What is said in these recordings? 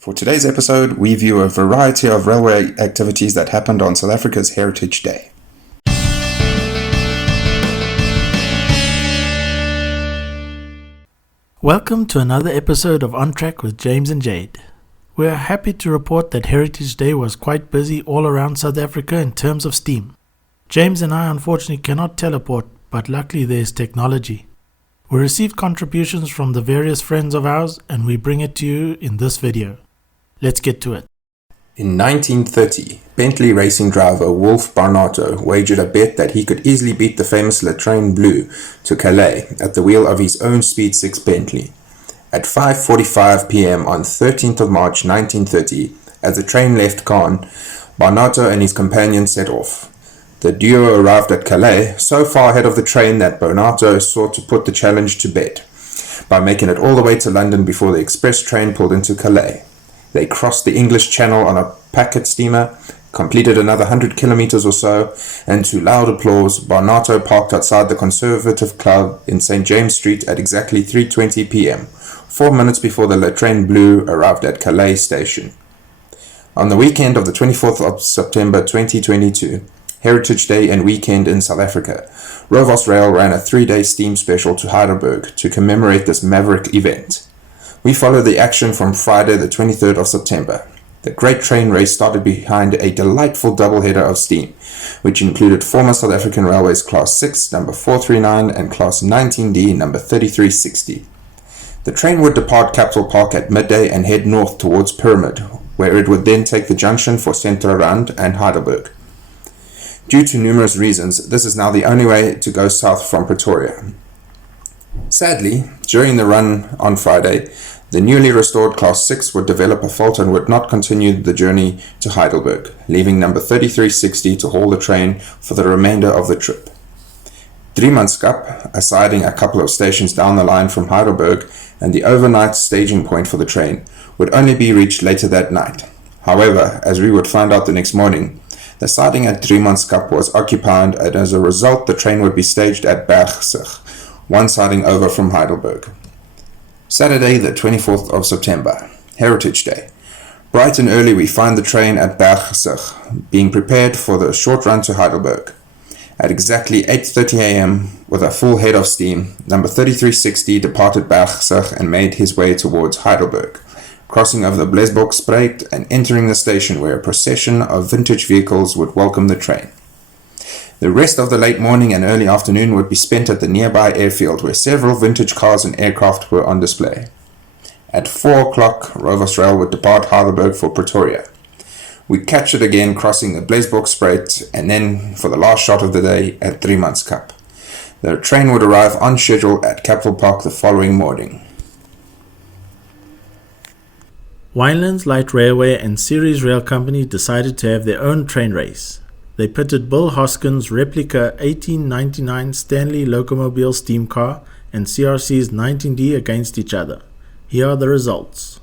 For today's episode, we view a variety of railway activities that happened on South Africa's Heritage Day. Welcome to another episode of On Track with James and Jade. We are happy to report that Heritage Day was quite busy all around South Africa in terms of steam. James and I unfortunately cannot teleport, but luckily there is technology. We received contributions from the various friends of ours and we bring it to you in this video. Let's get to it. In 1930, Bentley racing driver Wolf Barnato wagered a bet that he could easily beat the famous Train Blue to Calais at the wheel of his own Speed 6 Bentley. At 5:45 p.m. on 13th of March 1930, as the train left Caen, Barnato and his companion set off. The duo arrived at Calais so far ahead of the train that Barnato sought to put the challenge to bed by making it all the way to London before the express train pulled into Calais. They crossed the English Channel on a packet steamer, completed another 100 kilometers or so, and to loud applause, Barnato parked outside the Conservative Club in St. James Street at exactly 3:20 p.m., 4 minutes before the Train Blue arrived at Calais station. On the weekend of the 24th of September 2022, Heritage Day and weekend in South Africa, Rovos Rail ran a 3-day steam special to Heidelberg to commemorate this maverick event. We followed the action from Friday the 23rd of September. The great train race started behind a delightful doubleheader of steam, which included former South African Railways Class 6 number 439 and Class 19D number 3360. The train would depart Capital Park at midday and head north towards Pyramid, where it would then take the junction for Centrarand and Heidelberg. Due to numerous reasons, this is now the only way to go south from Pretoria. Sadly, during the run on Friday, the newly restored Class 6 would develop a fault and would not continue the journey to Heidelberg, leaving number 3360 to haul the train for the remainder of the trip. Driemanskap, a siding a couple of stations down the line from Heidelberg and the overnight staging point for the train, would only be reached later that night. However, as we would find out the next morning, the siding at Driemanskap was occupied, and as a result the train would be staged at Bergsig, one siding over from Heidelberg. Saturday the 24th of September, Heritage Day. Bright and early we find the train at Bergsig, being prepared for the short run to Heidelberg. At exactly 8:30 a.m., with a full head of steam, number 3360 departed Bergsig and made his way towards Heidelberg, crossing over the Blesbokspruit and entering the station where a procession of vintage vehicles would welcome the train. The rest of the late morning and early afternoon would be spent at the nearby airfield where several vintage cars and aircraft were on display. At 4 o'clock, Rovos Rail would depart Heidelberg for Pretoria. We'd catch it again crossing the Blesbokspruit and then for the last shot of the day at Driemanskap. The train would arrive on schedule at Capital Park the following morning. Winelands Light Railway and Ceres Rail Company decided to have their own train race. They pitted Bill Hoskin's replica 1899 Stanley Locomobile steam car and CRC's 19D against each other. Here are the results.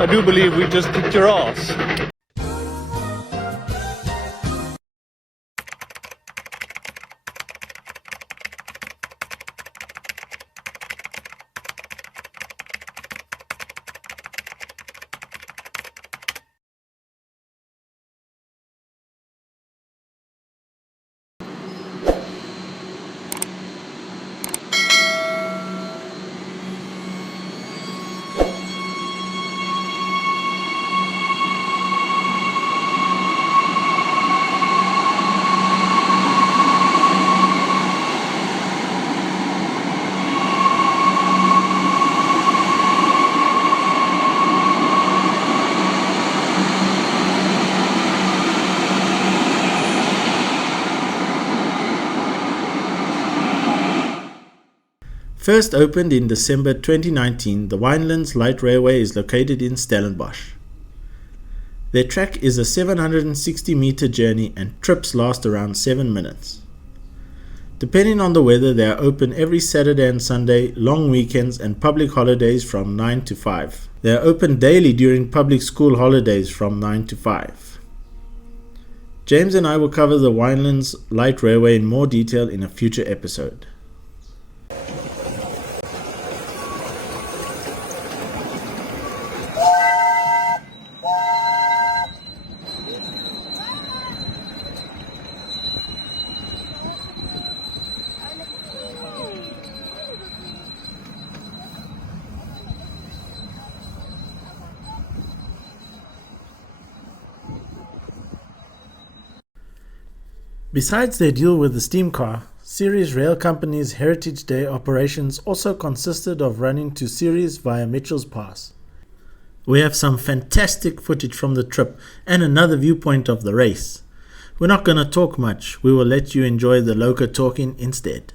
I do believe we just kicked your ass. First opened in December 2019, the Winelands Light Railway is located in Stellenbosch. Their track is a 760-meter journey and trips last around 7 minutes. Depending on the weather, they are open every Saturday and Sunday, long weekends and public holidays from 9 to 5. They are open daily during public school holidays from 9 to 5. James and I will cover the Winelands Light Railway in more detail in a future episode. Besides their deal with the steam car, Ceres Rail Company's Heritage Day operations also consisted of running to Ceres via Mitchell's Pass. We have some fantastic footage from the trip and another viewpoint of the race. We're not going to talk much, we will let you enjoy the loco talking instead.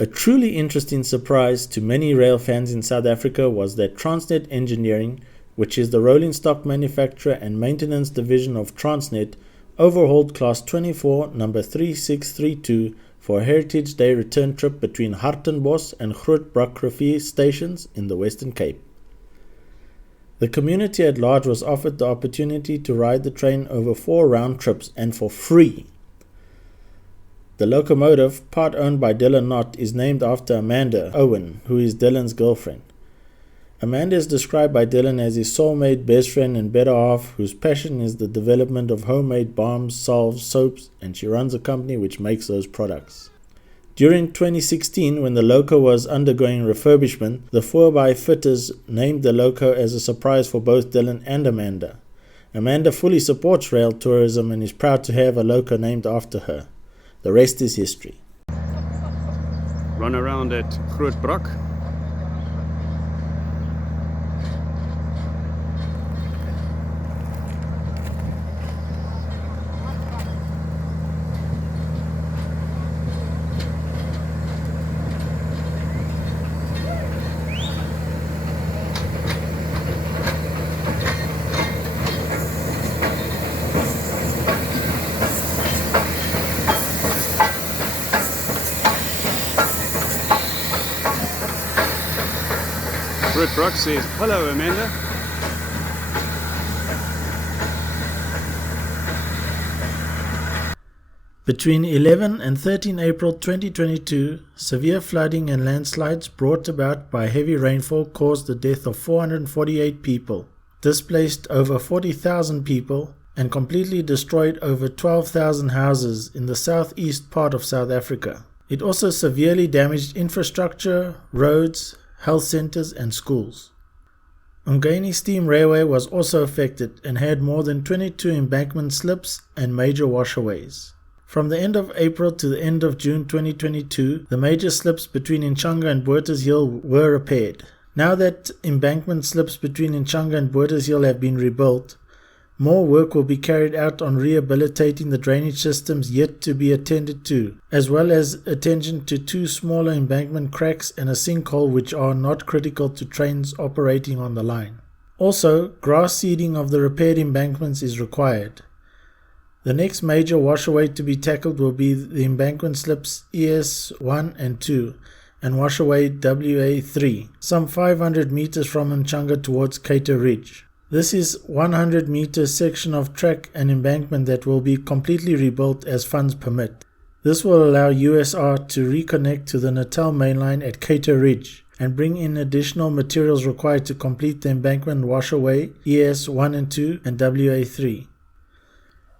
A truly interesting surprise to many rail fans in South Africa was that Transnet Engineering, which is the rolling stock manufacturer and maintenance division of Transnet, overhauled Class 24 number 3632 for a Heritage Day return trip between Hartenbos and Grootbrakrivier stations in the Western Cape. The community at large was offered the opportunity to ride the train over 4 round trips and for free. The locomotive, part owned by Dylan Knott, is named after Amanda Owen, who is Dylan's girlfriend. Amanda is described by Dylan as his soulmate, best friend and better half, whose passion is the development of homemade balms, salves, soaps, and she runs a company which makes those products. During 2016, when the loco was undergoing refurbishment, the 4x fitters named the loco as a surprise for both Dylan and Amanda. Amanda fully supports rail tourism and is proud to have a loco named after her. The rest is history. Run around at Grootbrak. Brock says, "Hello, Amanda." Between 11 and 13 April 2022, severe flooding and landslides brought about by heavy rainfall caused the death of 448 people, displaced over 40,000 people, and completely destroyed over 12,000 houses in the southeast part of South Africa. It also severely damaged infrastructure, roads, health centers, and schools. Umgeni Steam Railway was also affected and had more than 22 embankment slips and major washaways. From the end of April to the end of June 2022, the major slips between Inchanga and Bottershill were repaired. Now that embankment slips between Inchanga and Bottershill have been rebuilt, more work will be carried out on rehabilitating the drainage systems yet to be attended to, as well as attention to 2 smaller embankment cracks and a sinkhole which are not critical to trains operating on the line. Also, grass seeding of the repaired embankments is required. The next major washaway to be tackled will be the embankment slips ES1 and 2 and washaway WA3, some 500 meters from Inchanga towards Cato Ridge. This is 100 meter section of track and embankment that will be completely rebuilt as funds permit. This will allow USR to reconnect to the Natal mainline at Cato Ridge and bring in additional materials required to complete the embankment washaway ES1 and 2 and WA3.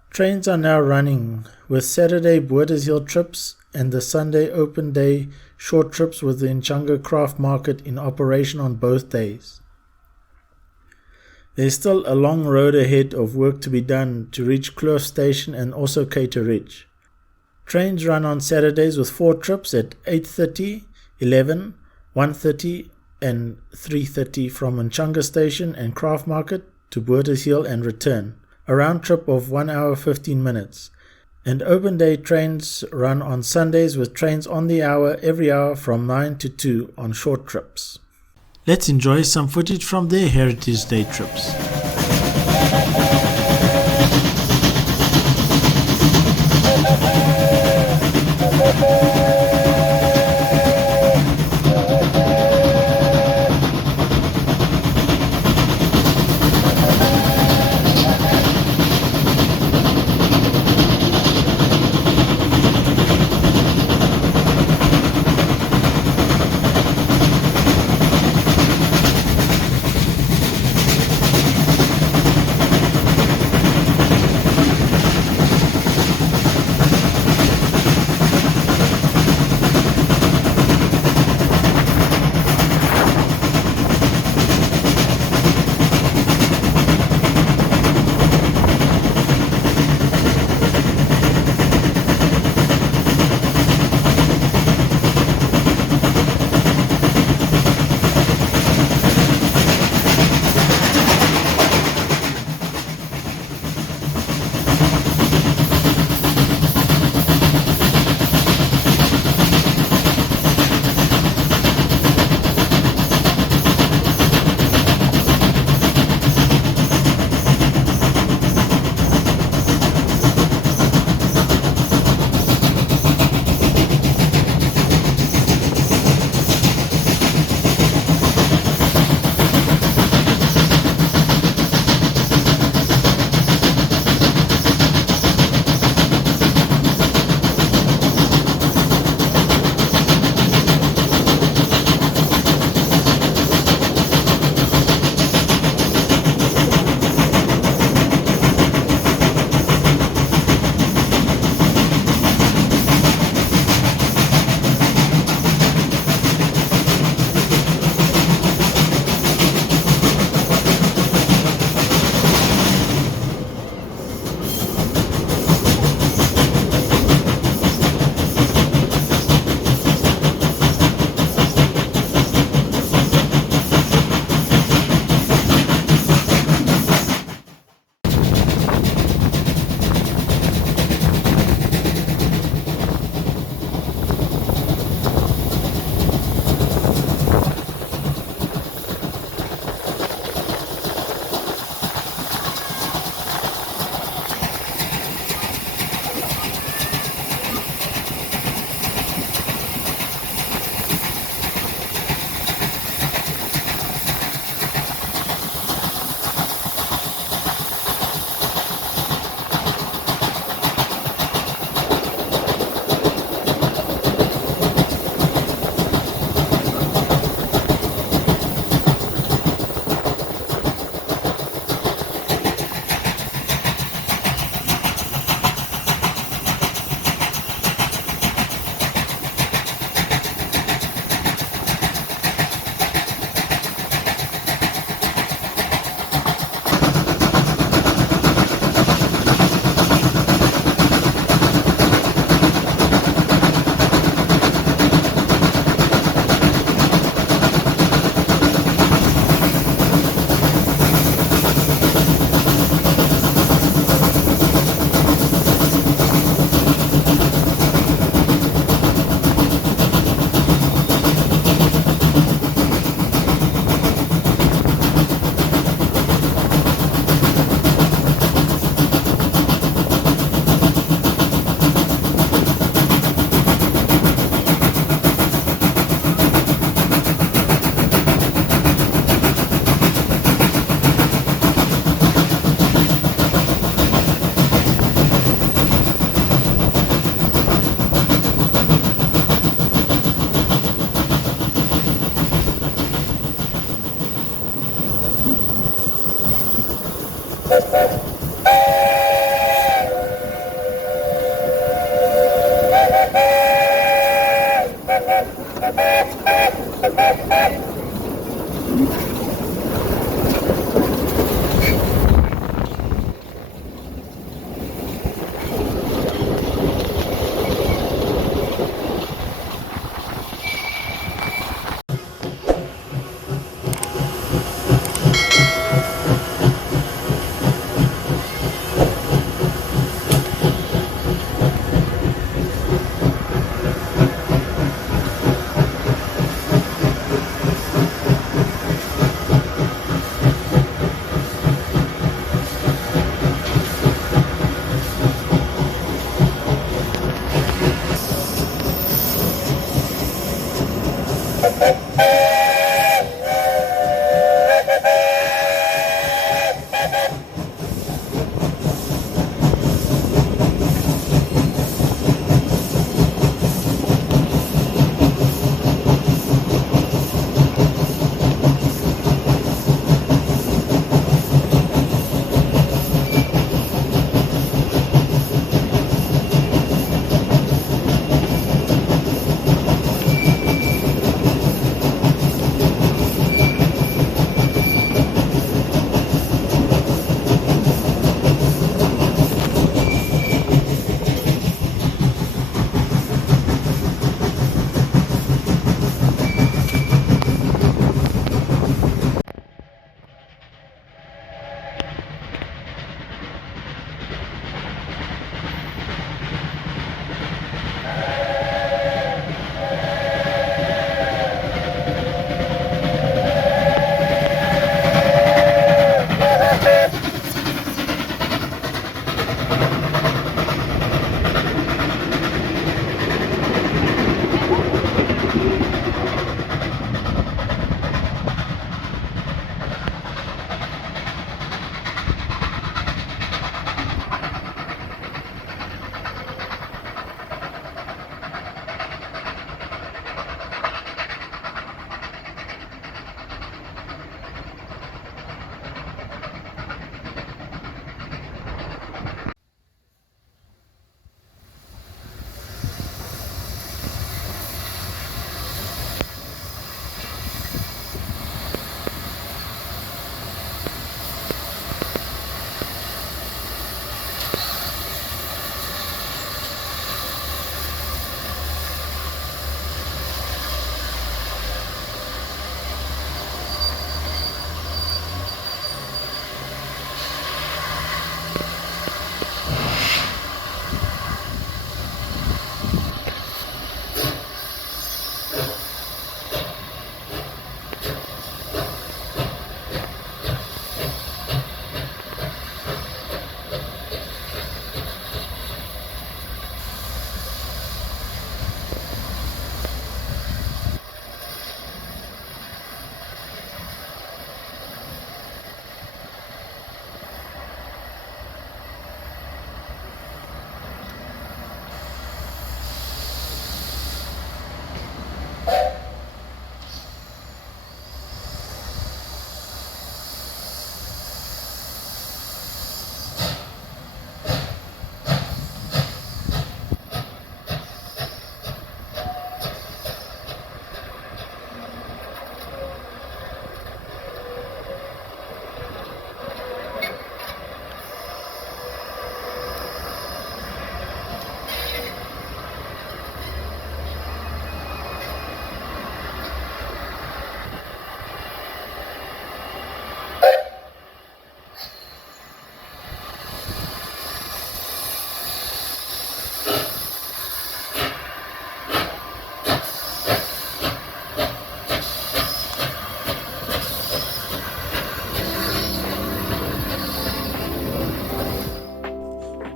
Trains are now running, with Saturday Bottershill trips and the Sunday open day short trips with the Inchanga Craft Market in operation on both days. There is still a long road ahead of work to be done to reach Kloof Station and also Cato Ridge. Trains run on Saturdays with 4 trips at 8:30, 11, 1:30 and 3:30 from Inchanga Station and Craft Market to Bottershill and return, a round trip of 1 hour 15 minutes. And open day trains run on Sundays with trains on the hour every hour from 9 to 2 on short trips. Let's enjoy some footage from their Heritage Day trips.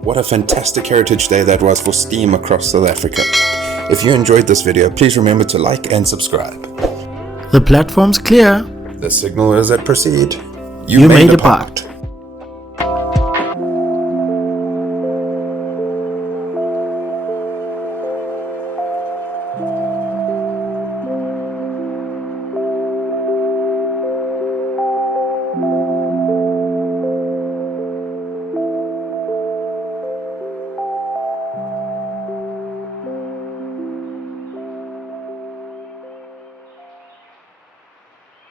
What a fantastic Heritage Day that was for steam across South Africa. If you enjoyed this video, please remember to like and subscribe. The platform's clear. The signal is at proceed. You may depart.